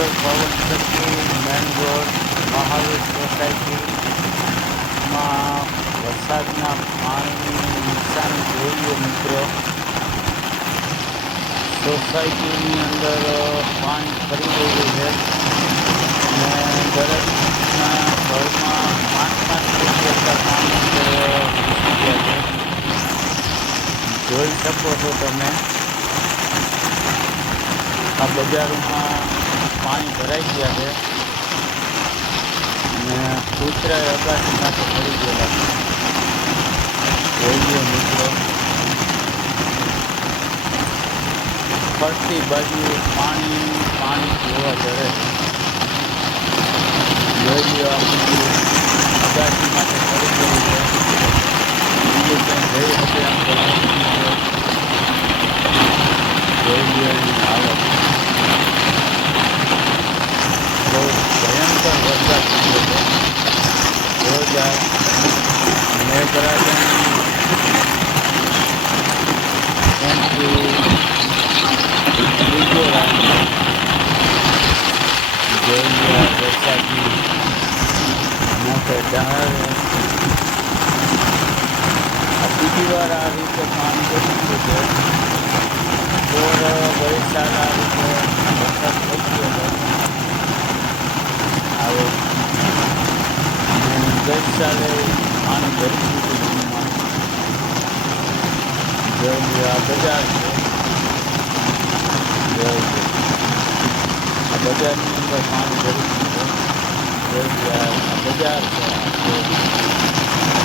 જામનગર પવન ચક્કી main road Mahavir સોસાયટીમાં વરસાદના પાણીની નુકસાન જોઈએ મિત્રો. સોસાયટીની અંદર પાણી ફરી ગયું છે. અને દરેકના ઘરમાં પાંચ પાંચ ફૂટ પાણી છે, જોઈ શકો છો તમે. આ બજારોમાં પાણી ભરાઈ ગયા છે. અને કૂતરા અગાસીમાંથી ફરી ગયેલા છે. જોઈએ મિત્રો. ફરતી બાજુ પાણી પાણી જોવા જડે જોઈ ગયો અગાસી માટે ફરી ગયું છે. જોરદાર મેઘરાજાની એન્ટ્રી ત્રીજો રાઉન્ડ જોઈએ આ વરસાદની મોટે ડહાર આ બીજી વાર આ રીતે પાણી ઘટી ગયું છે ઓર ગઈ સાલ આ રીતે અને ગઈ સાલે પાણી ભરી દીધું આ બજાર છે. આ બજારની અંદર પાણી ભરી જોઈએ આ બજાર છે.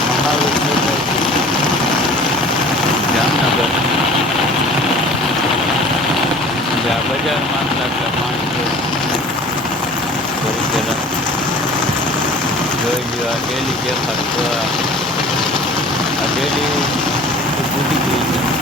મહાવીર જામનગર. આ બજારમાં આટલા પાણી ભરી ગયેલા જોઈ લ્યો આ ડેલી દેખાડ આ ડેલી ફૂટી ગઈ